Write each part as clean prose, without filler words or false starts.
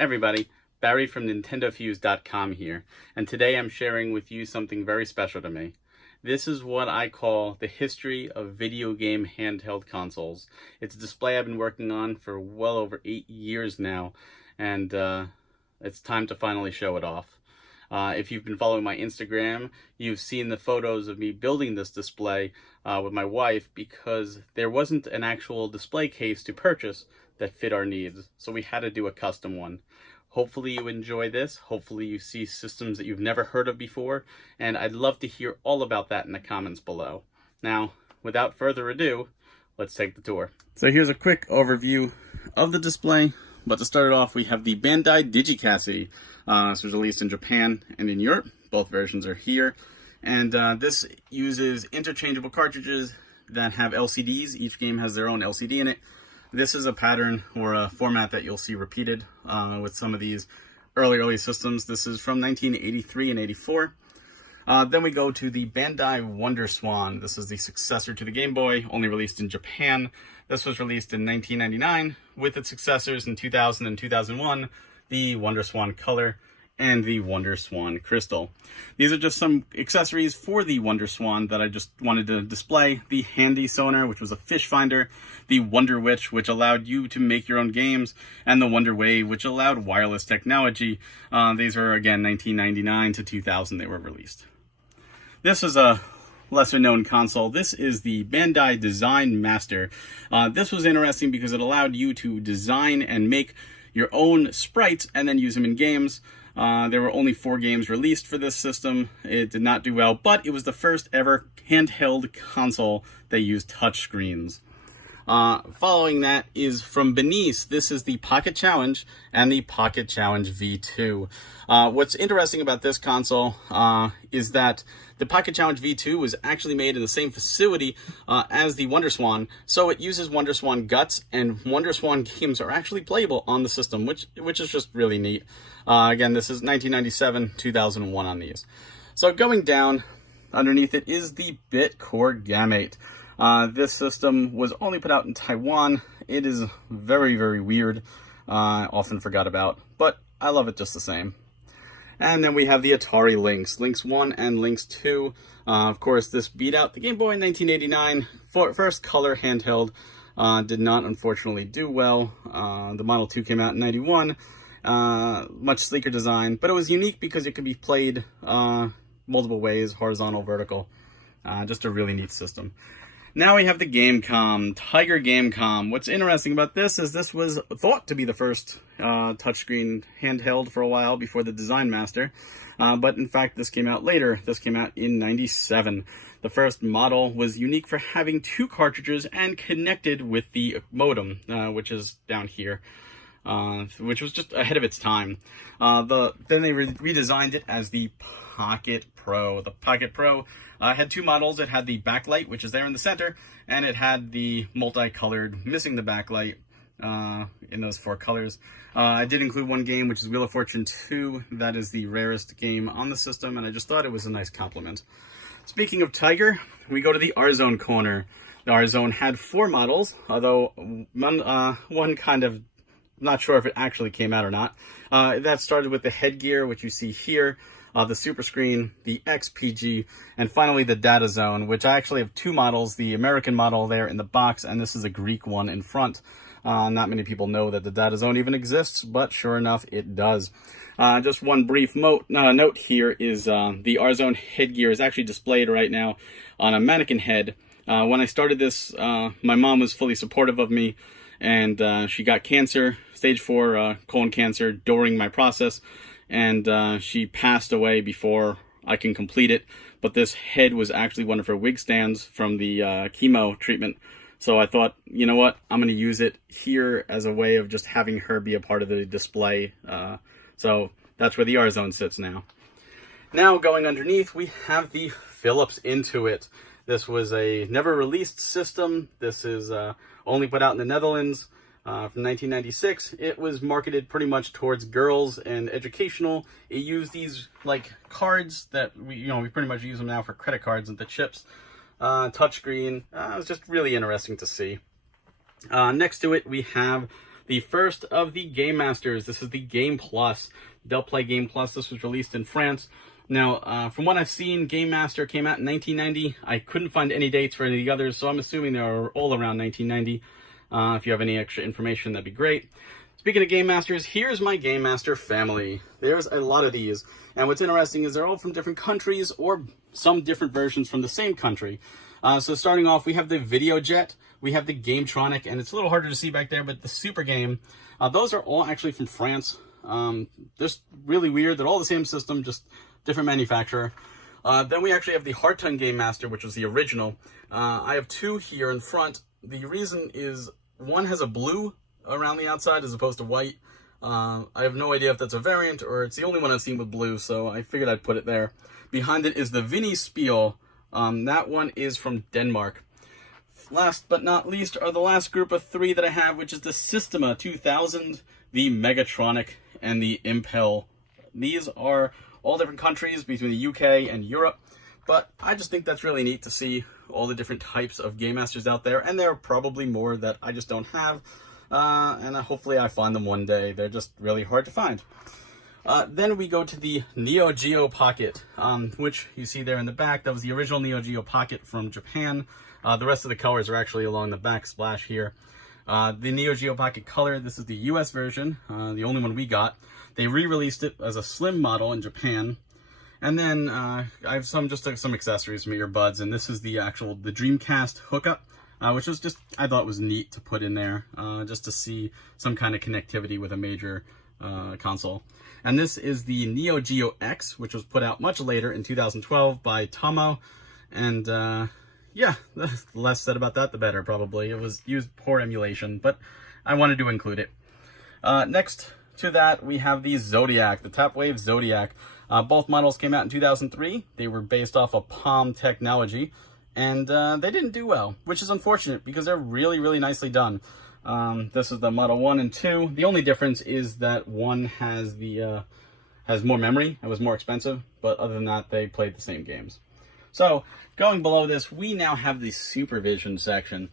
Everybody, Barry from NintendoFuse.com here, and today I'm sharing with you something very special to me. This is what I call the history of video game handheld consoles. It's a display I've been working on for well over 8 years now, and it's time to finally show it off. If you've been following my Instagram, you've seen the photos of me building this display with my wife because there wasn't an actual display case to purchase that fit our needs, so we had to do a custom one. Hopefully you enjoy this. Hopefully you see systems that you've never heard of before, and I'd love to hear all about that in the comments below. Now, without further ado, let's take the tour. So here's a quick overview of the display, but to start it off, we have the Bandai Digicassi. This was released in Japan and in Europe. Both versions are here, and this uses interchangeable cartridges that have LCDs. Each game has their own LCD in it. This is a pattern or a format that you'll see repeated with some of these early systems. This is from 1983 and 84. Then we go to the Bandai WonderSwan. This is the successor to the Game Boy, only released in Japan. This was released in 1999 with its successors in 2000 and 2001, the WonderSwan Color and the WonderSwan Crystal. These are just some accessories for the WonderSwan that I just wanted to display. The Handy Sonar, which was a fish finder, the Wonder Witch, which allowed you to make your own games, and the Wonder Wave, which allowed wireless technology. These were, again, 1999 to 2000 they were released. This is a lesser known console. This is the Bandai Design Master. This was interesting because it allowed you to design and make your own sprites and then use them in games. There were only 4 games released for this system. It did not do well, but it was the first ever handheld console that used touchscreens. Following that is from Benice. This is the Pocket Challenge and the Pocket Challenge V2. What's interesting about this console is that the Pocket Challenge V2 was actually made in the same facility as the WonderSwan, so it uses WonderSwan guts, and WonderSwan games are actually playable on the system, which is just really neat. Again, this is 1997, 2001 on these. So going down, underneath it is the BitCore Gamate. This system was only put out in Taiwan. It is very weird, often forgot about, but I love it just the same. And then we have the Atari Lynx, Lynx 1 and Lynx 2. Of course, this beat out the Game Boy in 1989. First color handheld, did not unfortunately do well. The Model 2 came out in 91. Much sleeker design, but it was unique because it could be played multiple ways, horizontal, vertical. Just a really neat system. Now we have the Gamecom, Tiger Gamecom. What's interesting about this is this was thought to be the first touchscreen handheld for a while before the Design Master, but in fact this came out later. This came out in 97. The first model was unique for having 2 cartridges and connected with the modem, which is down here. Which was just ahead of its time. Then they redesigned it as the Pocket Pro. The Pocket Pro had 2 models. It had the backlight, which is there in the center, and it had the multicolored, missing the backlight in those 4 colors. I did include one game, which is Wheel of Fortune 2. That is the rarest game on the system, and I just thought it was a nice compliment. Speaking of Tiger, we go to the R-Zone corner. The R-Zone had 4 models, although one kind of not sure if it actually came out or not. That started with the headgear, which you see here, the Super Screen, the XPG, and finally the Data Zone, which I actually have 2 models, the American model there in the box, and this is a Greek one in front. Not many people know that the Data Zone even exists, but sure enough, it does. Just one brief note here is the R-Zone headgear is actually displayed right now on a mannequin head. When I started this, my mom was fully supportive of me, and she got cancer, stage 4 colon cancer, during my process, and she passed away before I can complete it. But this head was actually one of her wig stands from the chemo treatment, so I thought, you know what, I'm going to use it here as a way of just having her be a part of the display. So that's where the R-Zone sits now. Now going underneath, we have the Philips Intuit. This was a never-released system. This is only put out in the Netherlands from 1996. It was marketed pretty much towards girls and educational. It used these like cards that we pretty much use them now for credit cards and the chips. Touchscreen. It was just really interesting to see. Next to it, we have the first of the Game Masters. This is the Game Plus. They'll Play Game Plus. This was released in France. Now, from what I've seen, Game Master came out in 1990. I couldn't find any dates for any of the others, so I'm assuming they are all around 1990. If you have any extra information, that'd be great. Speaking of Game Masters, here's my Game Master family. There's a lot of these. And what's interesting is they're all from different countries or some different versions from the same country. So starting off, we have the Videojet, we have the Gametronic, and it's a little harder to see back there, but the Super Game, those are all actually from France. They're really weird. They're all the same system, just different manufacturer. Then we actually have the Hartung Game Master, which was the original. I have two here in front. The reason is one has a blue around the outside as opposed to white. I have no idea if that's a variant or it's the only one I've seen with blue, so I figured I'd put it there. Behind it is the Vinny Spiel. That one is from Denmark. Last but not least are the last group of three that I have, which is the Systema 2000, the Megatronic, and the Impel. These are all different countries between the UK and Europe, but I just think that's really neat to see all the different types of Game Masters out there, and there are probably more that I just don't have, and hopefully I find them one day. They're just really hard to find. Then we go to the Neo Geo Pocket, which you see there in the back. That was the original Neo Geo Pocket from Japan. The rest of the colors are actually along the back splash here. The Neo Geo Pocket Color, this is the US version, the only one we got. They re-released it as a slim model in Japan. And then I have some accessories from earbuds, and this is the Dreamcast hookup, which was just, I thought was neat to put in there, just to see some kind of connectivity with a major console. And this is the Neo Geo X, which was put out much later in 2012 by Tomo. And yeah, the less said about that, the better, probably. It was used poor emulation, but I wanted to include it. Next to that, we have the Zodiac, the Tapwave Zodiac. Both models came out in 2003. They were based off of Palm technology, and they didn't do well, which is unfortunate because they're really, really nicely done. This is the Model 1 and 2. The only difference is that one has has more memory. It was more expensive, but other than that, they played the same games. So, going below this, we now have the Supervision section.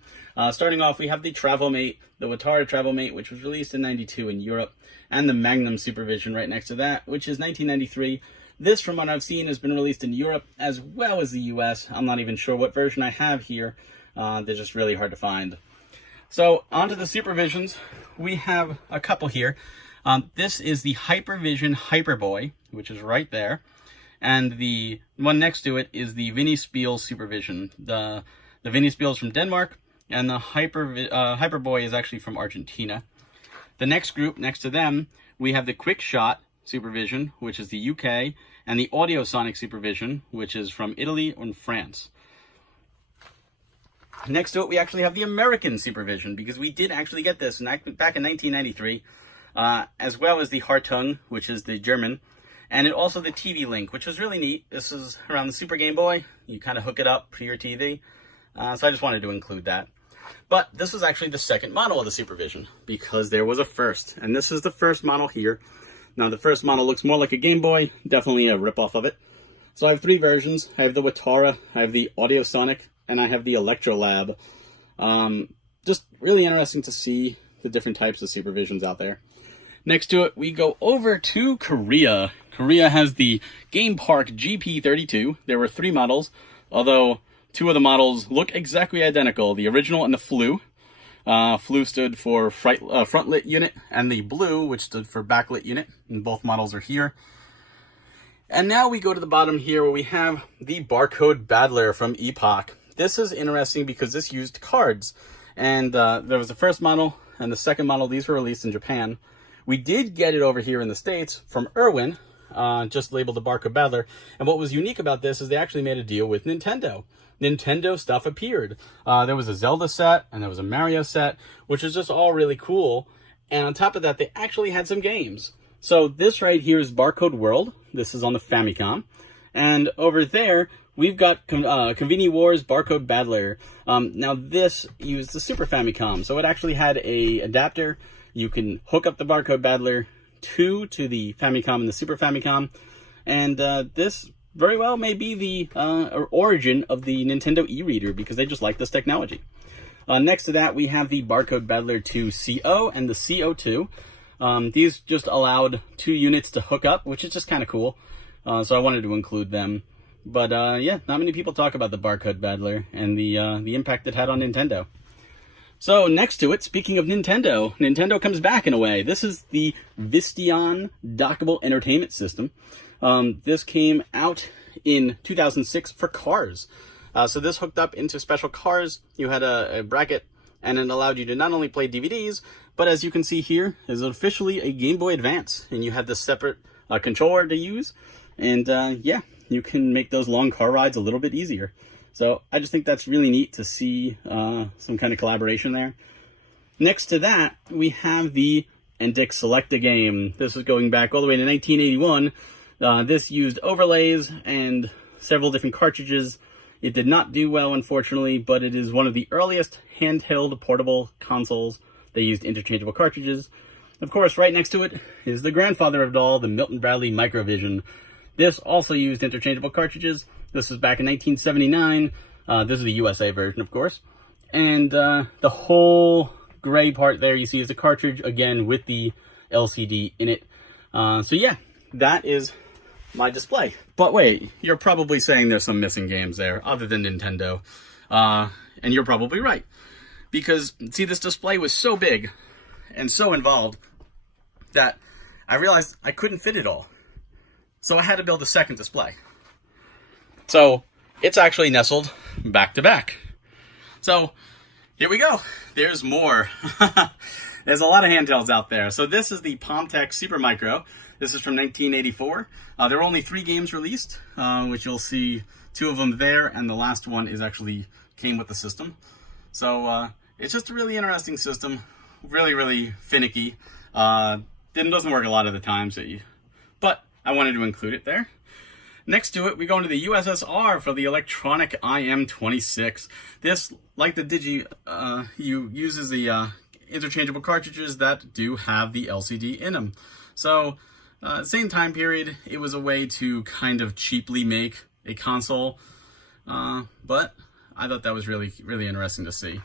Starting off, we have the Travelmate, the Watara Travelmate, which was released in '92 in Europe, and the Magnum Supervision right next to that, which is 1993. This, from what I've seen, has been released in Europe as well as the US. I'm not even sure what version I have here. They're just really hard to find. So, onto the Supervisions. We have a couple here. This is the Hypervision Hyperboy, which is right there. And the one next to it is the Vinny Spiel Supervision. The Vinny Spiel is from Denmark, and the Hyperboy is actually from Argentina. The next group, next to them, we have the Quick Shot Supervision, which is the UK, and the Audiosonic Supervision, which is from Italy and France. Next to it, we actually have the American Supervision, because we did actually get this back in 1993, as well as the Hartung, which is the German, and also the TV Link, which was really neat. This is around the Super Game Boy. You kind of hook it up to your TV. So I just wanted to include that. But this is actually the second model of the Supervision, because there was a first. And this is the first model here. Now, the first model looks more like a Game Boy. Definitely a ripoff of it. So I have three versions. I have the Watara, I have the Audiosonic, and I have the Electrolab. Just really interesting to see the different types of Supervisions out there. Next to it, we go over to Korea. Korea has the Game Park GP32. There were three models, although two of the models look exactly identical. The original and the Flu. Flu stood for front lit unit, and the Blue, which stood for backlit unit. And both models are here. And now we go to the bottom here where we have the Barcode Battler from Epoch. This is interesting because this used cards. And there was the first model and the second model. These were released in Japan. We did get it over here in the States from Irwin, just labeled the Barcode Battler. And what was unique about this is they actually made a deal with Nintendo. Nintendo stuff appeared. There was a Zelda set and there was a Mario set, which is just all really cool. And on top of that, they actually had some games. So this right here is Barcode World. This is on the Famicom. And over there, we've got Conveni Wars Barcode Battler. Now this used the Super Famicom. So it actually had a adapter. You can hook up the Barcode Battler to the Famicom and the Super Famicom. And this very well may be the origin of the Nintendo e-reader, because they just like this technology. Next to that, we have the Barcode Battler 2 CO and the CO2. These just allowed 2 units to hook up, which is just kind of cool. So I wanted to include them. But yeah, not many people talk about the Barcode Battler and the impact it had on Nintendo. So next to it, speaking of Nintendo, Nintendo comes back in a way. This is the Vistion Dockable Entertainment System. This came out in 2006 for cars. So this hooked up into special cars. You had a bracket, and it allowed you to not only play DVDs, but as you can see here, is officially a Game Boy Advance. And you had this separate controller to use. And yeah, you can make those long car rides a little bit easier. So I just think that's really neat to see some kind of collaboration there. Next to that, we have the Endic Select-A-Game. This is going back all the way to 1981. This used overlays and several different cartridges. It did not do well, unfortunately, but it is one of the earliest handheld portable consoles. They used interchangeable cartridges. Of course, right next to it is the grandfather of it all, the Milton Bradley Microvision. This also used interchangeable cartridges. This was back in 1979. This is the USA version, of course. And the whole gray part there you see is the cartridge, again, with the LCD in it. So yeah, that is my display. But wait, you're probably saying there's some missing games there, other than Nintendo. And you're probably right. Because, see, this display was so big and so involved that I realized I couldn't fit it all. So I had to build a second display. So it's actually nestled back to back. So here we go. There's more. There's a lot of handhelds out there. So this is the PalmTech Super Micro. This is from 1984. There were only 3 games released, which you'll see 2 of them there, and the last one is actually came with the system. So it's just a really interesting system. Really, really finicky. Doesn't work a lot of the time, but I wanted to include it there. Next to it, we go into the USSR for the electronic IM26. This, like the uses the interchangeable cartridges that do have the LCD in them. So, same time period, it was a way to kind of cheaply make a console, but I thought that was really, really interesting to see.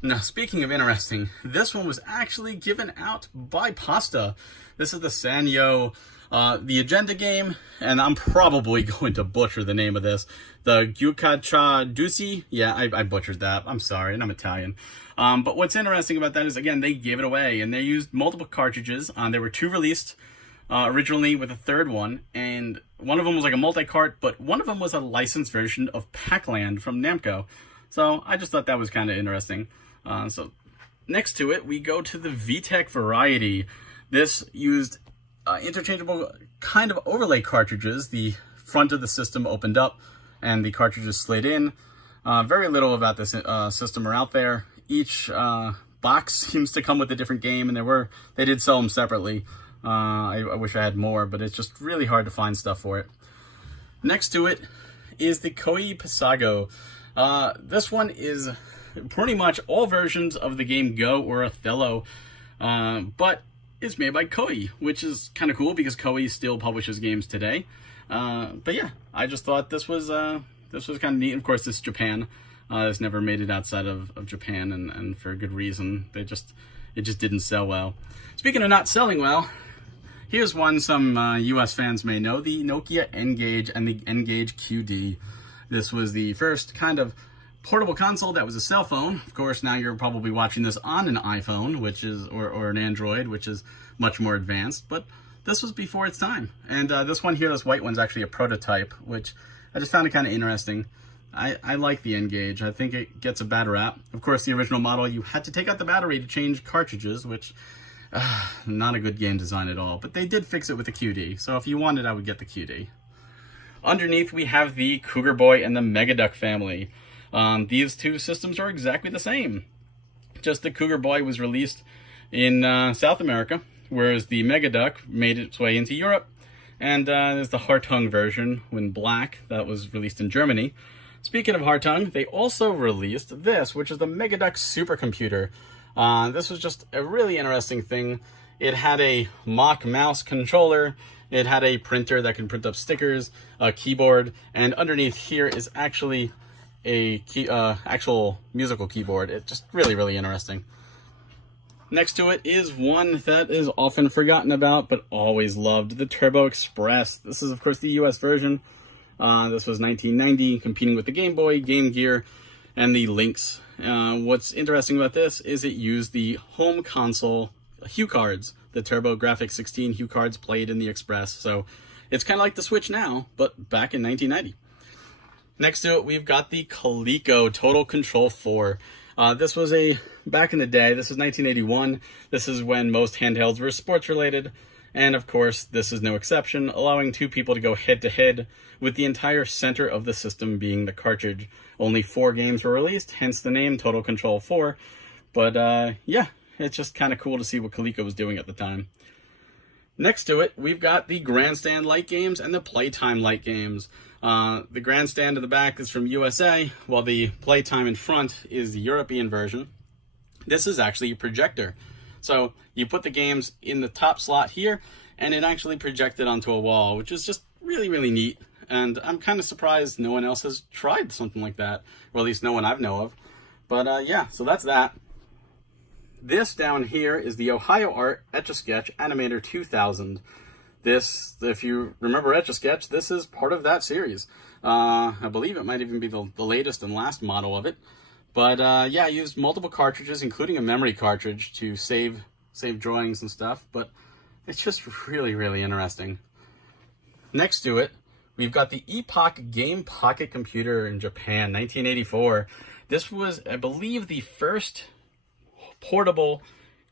Now, speaking of interesting, this one was actually given out by Pasta. This is the Sanyo, the agenda game, and I'm probably going to butcher the name of this. The Gyukacha Dusi. Yeah, I butchered that. I'm sorry, and I'm Italian. But what's interesting about that is, again, they gave it away, and they used multiple cartridges. There were 2 released originally with a 3rd one, and one of them was like a multi-cart, but one of them was a licensed version of Pac-Land from Namco. So I just thought that was kind of interesting. So next to it, we go to the VTech Variety. This used interchangeable kind of overlay cartridges. The front of the system opened up and the cartridges slid in. Very little about this system are out there. Each box seems to come with a different game, and they did sell them separately. I wish I had more, but it's just really hard to find stuff for it. Next to it is the Koei Pasago. This one is pretty much all versions of the game Go or Othello, but it's made by Koei, which is kind of cool because Koei still publishes games today. But yeah, I just thought this was kind of neat. Of course, this is Japan. It's never made it outside of Japan, and for a good reason. It just didn't sell well. Speaking of not selling well, here's one some US fans may know, the Nokia N-Gage and the N-Gage QD. This was the first kind of portable console that was a cell phone. Of course, now you're probably watching this on an iPhone, which is or an Android, which is much more advanced, but this was before its time. And this one here, this white one's actually a prototype, which I just found it kind of interesting. I like the N-Gage. I think it gets a bad rap. Of course, the original model, you had to take out the battery to change cartridges, which not a good game design at all. But they did fix it with the QD, so if you wanted, I would get the QD. Underneath, we have the Cougar Boy and the Megaduck family. These 2 systems are exactly the same. Just the Cougar Boy was released in South America, whereas the Megaduck made its way into Europe. And there's the Hartung version in black that was released in Germany. Speaking of Hartung, they also released this, which is the Megaduck Supercomputer. This was just a really interesting thing. It had a mock mouse controller. It had a printer that can print up stickers, a keyboard, and underneath here is actually a actual musical keyboard. It's just really, really interesting. Next to it is one that is often forgotten about, but always loved, the Turbo Express. This is, of course, the US version. This was 1990, competing with the Game Boy, Game Gear, and the Lynx. What's interesting about this is it used the home console Hue cards. The TurboGrafx 16 Hue cards played in the Express. So it's kind of like the Switch now, but back in 1990. Next to it, we've got the Coleco Total Control 4. This was back in the day, this was 1981. This is when most handhelds were sports related. And of course, this is no exception, allowing two people to go head to head with the entire center of the system being the cartridge. Only 4 games were released, hence the name Total Control 4. But yeah, it's just kind of cool to see what Coleco was doing at the time. Next to it, we've got the Grandstand light games and the Playtime light games. The Grandstand in the back is from USA, while the Playtime in front is the European version. This is actually a projector. So you put the games in the top slot here, and it actually projected onto a wall, which is just really, really neat. And I'm kind of surprised no one else has tried something like that, or at least no one I've know of. But yeah, so that's that. This down here is the Ohio Art Etch-a-Sketch Animator 2000. This, if you remember Etch-a-Sketch, this is part of that series. I believe it might even be the latest and last model of it. But yeah, I used multiple cartridges, including a memory cartridge, to save drawings and stuff. But it's just really, really interesting. Next to it, we've got the Epoch Game Pocket Computer in Japan, 1984. This was, I believe, the first portable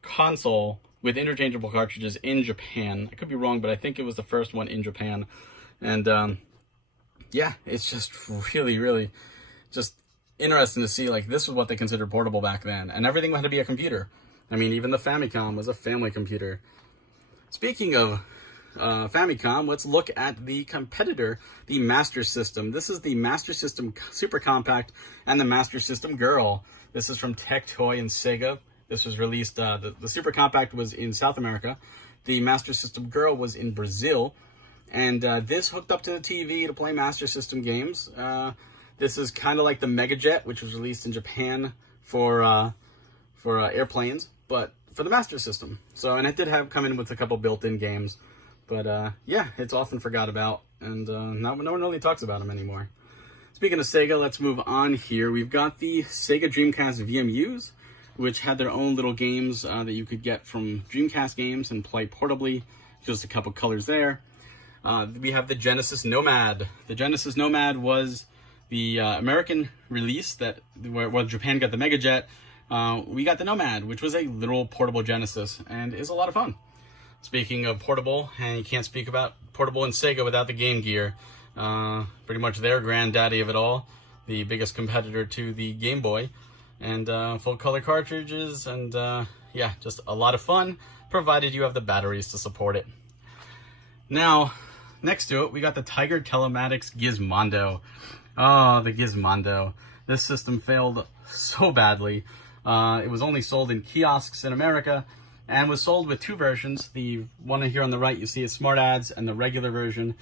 console with interchangeable cartridges in Japan. I could be wrong, but I think it was the first one in Japan. And yeah, it's just really, really just interesting to see, like, this is what they considered portable back then. And everything had to be a computer. I mean, even the Famicom was a family computer. Speaking of Famicom, let's look at the competitor, the Master System. This is the Master System Super Compact and the Master System Girl. This is from Tectoy and Sega. This was released, the Super Compact was in South America. The Master System Girl was in Brazil. And this hooked up to the TV to play Master System games. This is kind of like the Mega Jet, which was released in Japan for airplanes, but for the Master System. So, and it did come in with a couple built-in games. But yeah, it's often forgot about, and no one really talks about them anymore. Speaking of Sega, let's move on here. We've got the Sega Dreamcast VMUs, which had their own little games that you could get from Dreamcast games and play portably. Just a couple colors there. We have the Genesis Nomad. The Genesis Nomad was the American release where Japan got the Mega Jet. We got the Nomad, which was a literal portable Genesis, and is a lot of fun. Speaking of portable, and you can't speak about portable and Sega without the Game Gear. Pretty much their granddaddy of it all, the biggest competitor to the Game Boy. And full color cartridges, and yeah, just a lot of fun, provided you have the batteries to support it. Now, next to it, we got the Tiger Telematics Gizmondo. Oh, the Gizmondo. This system failed so badly. It was only sold in kiosks in America, and was sold with 2 versions. The one here on the right you see is Smart Ads, and the regular version.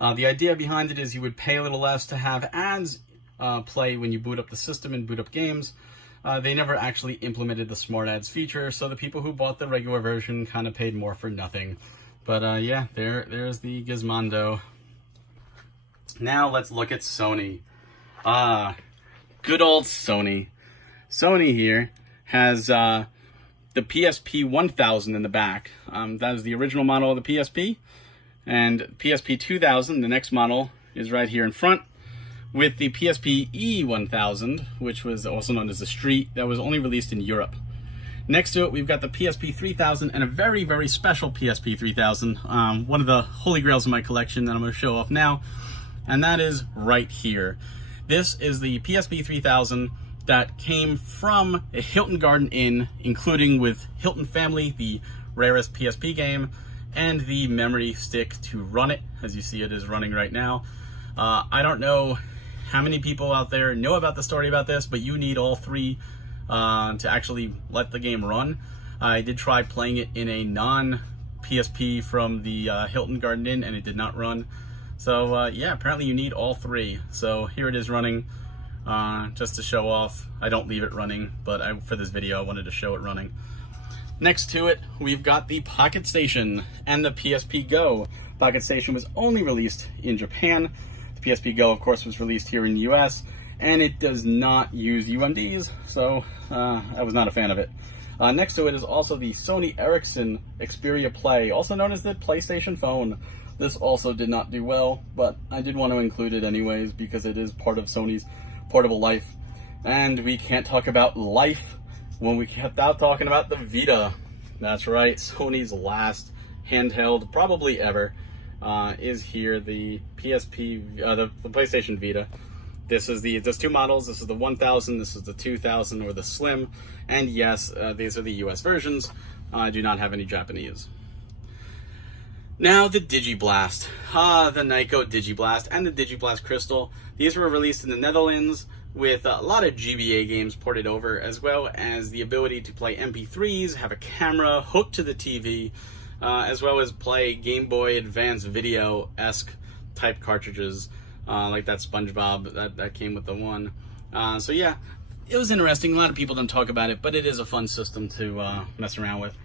The idea behind it is you would pay a little less to have ads play when you boot up the system and boot up games. They never actually implemented the Smart Ads feature, so the people who bought the regular version kind of paid more for nothing. But yeah, there's the Gizmondo. Now let's look at Sony. Good old Sony. Sony here has the PSP 1000 in the back. That is the original model of the PSP. And PSP 2000, the next model, is right here in front, with the PSP E1000, which was also known as the Street, that was only released in Europe. Next to it, we've got the PSP 3000 and a very, very special PSP 3000, one of the holy grails of my collection that I'm going to show off now, and that is right here. This is the PSP 3000 that came from a Hilton Garden Inn, including with Hilton Family, the rarest PSP game, and the memory stick to run it, as you see it is running right now. I don't know how many people out there know about the story about this, but you need all 3 to actually let the game run. I did try playing it in a non-PSP from the Hilton Garden Inn, and it did not run. So yeah, apparently you need all 3. So here it is running just to show off. I don't leave it running, but for this video I wanted to show it running. Next to it, we've got the Pocket Station and the PSP Go. Pocket Station was only released in Japan. The PSP Go, of course, was released here in the US, and it does not use UMDs, so I was not a fan of it. Next to it is also the Sony Ericsson Xperia Play, also known as the PlayStation Phone. This also did not do well, but I did want to include it anyways because it is part of Sony's portable life. And we can't talk about life when we kept out talking about the Vita. That's right, Sony's last handheld, probably ever, is here, the PSP, the PlayStation Vita. There's two models. This is the 1000, this is the 2000 or the Slim. And yes, these are the US versions. I do not have any Japanese. Now the Digiblast. The Nyko Digiblast and the Digiblast Crystal. These were released in the Netherlands with a lot of GBA games ported over, as well as the ability to play MP3s, have a camera hooked to the TV, as well as play Game Boy Advance video-esque type cartridges, like that SpongeBob that came with the one. So yeah, it was interesting. A lot of people don't talk about it, but it is a fun system to mess around with.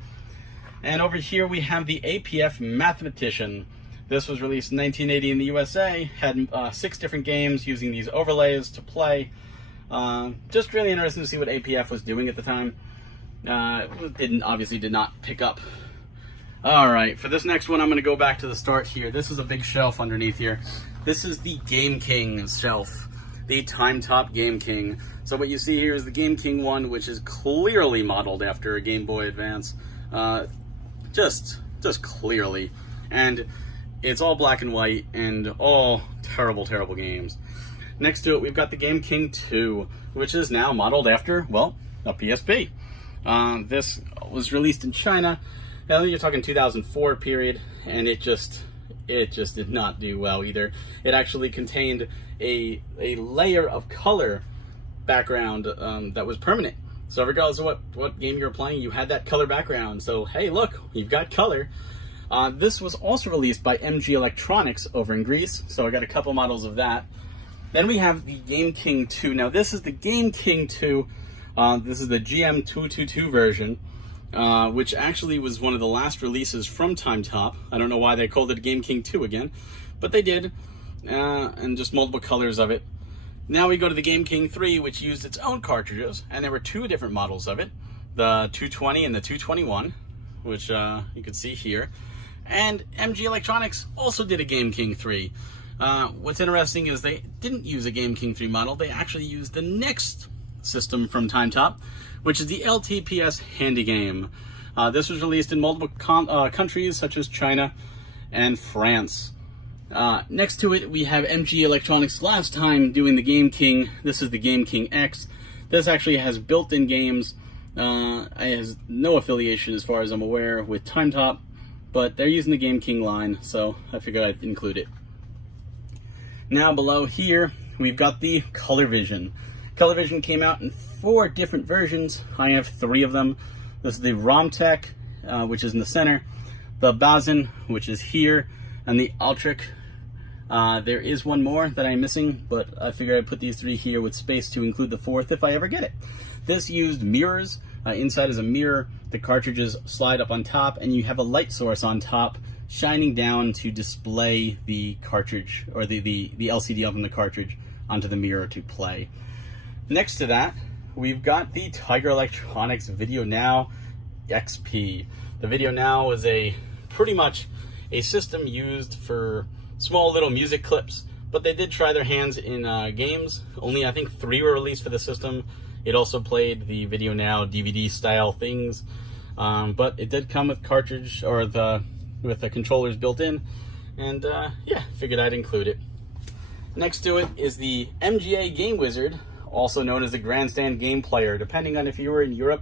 And over here we have the APF Mathematician. This was released in 1980 in the USA, had 6 different games using these overlays to play. Just really interesting to see what APF was doing at the time. Obviously did not pick up. Alright, for this next one I'm going to go back to the start here. This is a big shelf underneath here. This is the Game King shelf, the Time Top Game King. So what you see here is the Game King 1, which is clearly modeled after a Game Boy Advance. Just clearly. And it's all black and white and all terrible, terrible games. Next to it, we've got the Game King 2, which is now modeled after, well, a PSP. This was released in China. Now you're talking 2004 period, and it just did not do well either. It actually contained a layer of color background that was permanent. So regardless of what game you were playing, you had that color background. So hey, look, you've got color. This was also released by MG Electronics over in Greece, so I got a couple models of that. Then we have the Game King 2. Now this is the Game King 2. This is the GM222 version, which actually was one of the last releases from Time Top. I don't know why they called it Game King 2 again, but they did, and just multiple colors of it. Now we go to the Game King 3, which used its own cartridges, and there were 2 different models of it, the 220 and the 221, which you can see here. And MG Electronics also did a Game King 3. What's interesting is they didn't use a Game King 3 model, they actually used the next system from Time Top, which is the LTPS Handy Game. This was released in multiple countries such as China and France. Next to it, we have MG Electronics last time doing the Game King. This is the Game King X. This actually has built-in games. It has no affiliation, as far as I'm aware, with Time Top, but they're using the Game King line, so I figured I'd include it. Now below here, we've got the ColorVision. ColorVision came out in 4 different versions. I have 3 of them. This is the RomTech, which is in the center, the Bazin, which is here, and the Altric. There is one more that I'm missing, but I figure I'd put these 3 here with space to include the 4th if I ever get it. This used mirrors. Inside is a mirror. The cartridges slide up on top, and you have a light source on top shining down to display the cartridge, or the LCD on the cartridge onto the mirror to play. Next to that, we've got the Tiger Electronics Video Now XP. The Video Now is pretty much a system used for small little music clips, but they did try their hands in games. Only I think 3 were released for the system. It also played the Video Now DVD style things, but it did come with cartridge, or with the controllers built in, and yeah, figured I'd include it. Next to it is the MGA Game Wizard, also known as the Grandstand Game Player, depending on if you were in Europe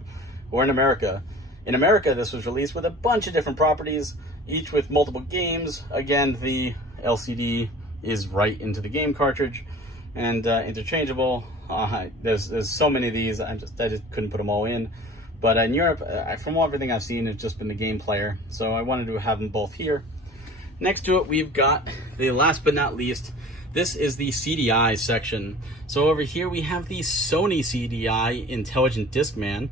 or in America. In America, this was released with a bunch of different properties, each with multiple games. Again, the LCD is right into the game cartridge, and interchangeable. There's so many of these, I just couldn't put them all in. But in Europe, from everything I've seen, it's just been the game player, so I wanted to have them both here. Next to it, we've got the last but not least, This is the CDI section. So over here we have the Sony CDI Intelligent Discman.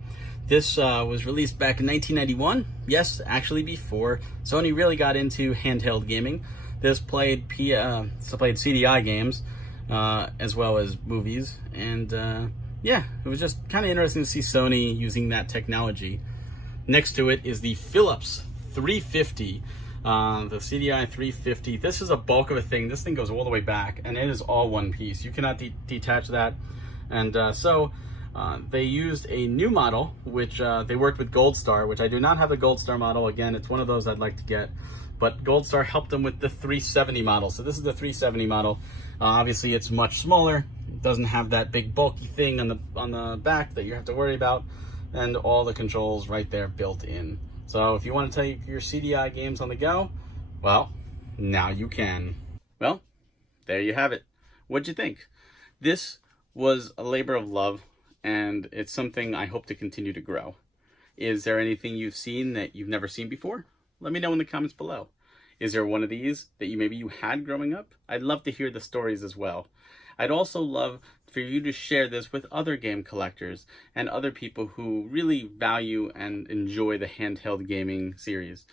This was released back in 1991. Yes, actually before Sony really got into handheld gaming. This played CDI games as well as movies, and yeah, it was just kind of interesting to see Sony using that technology. Next to it is the Philips 350, the CDI 350. This is a bulk of a thing. This thing goes all the way back, and it is all one piece. You cannot detach that. And so they used a new model, which they worked with Gold Star, which I do not have the Gold Star model. Again, it's one of those I'd like to get, but Gold Star helped them with the 370 model. So this is the 370 model. Obviously, it's much smaller. It doesn't have that big bulky thing on the back that you have to worry about, and all the controls right there built in. So if you want to take your CDI games on the go, well, now you can. Well, there you have it. What'd you think? This was a labor of love, and it's something I hope to continue to grow. Is there anything you've seen that you've never seen before? Let me know in the comments below. Is there one of these that maybe you had growing up? I'd love to hear the stories as well. I'd also love for you to share this with other game collectors and other people who really value and enjoy the handheld gaming series.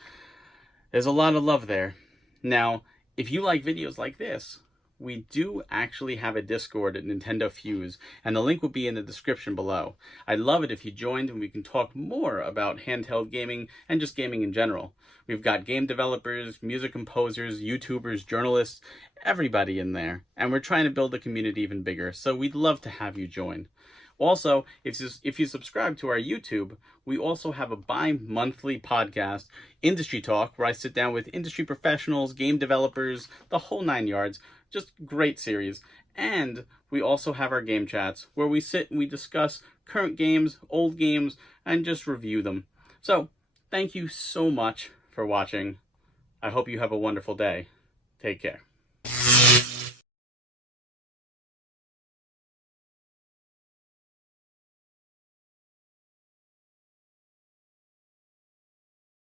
There's a lot of love there. Now, if you like videos like this, we do actually have a Discord at NintendoFuse, and the link will be in the description below. I'd love it if you joined, and we can talk more about handheld gaming and just gaming in general. We've got game developers, music composers, YouTubers, journalists, everybody in there, and we're trying to build the community even bigger, so we'd love to have you join. Also, if you subscribe to our YouTube, we also have a bi-monthly podcast, Industry Talk, where I sit down with industry professionals, game developers, the whole 9 yards. Just great series. And we also have our game chats, where we sit and we discuss current games, old games, and just review them. So, thank you so much for watching. I hope you have a wonderful day. Take care.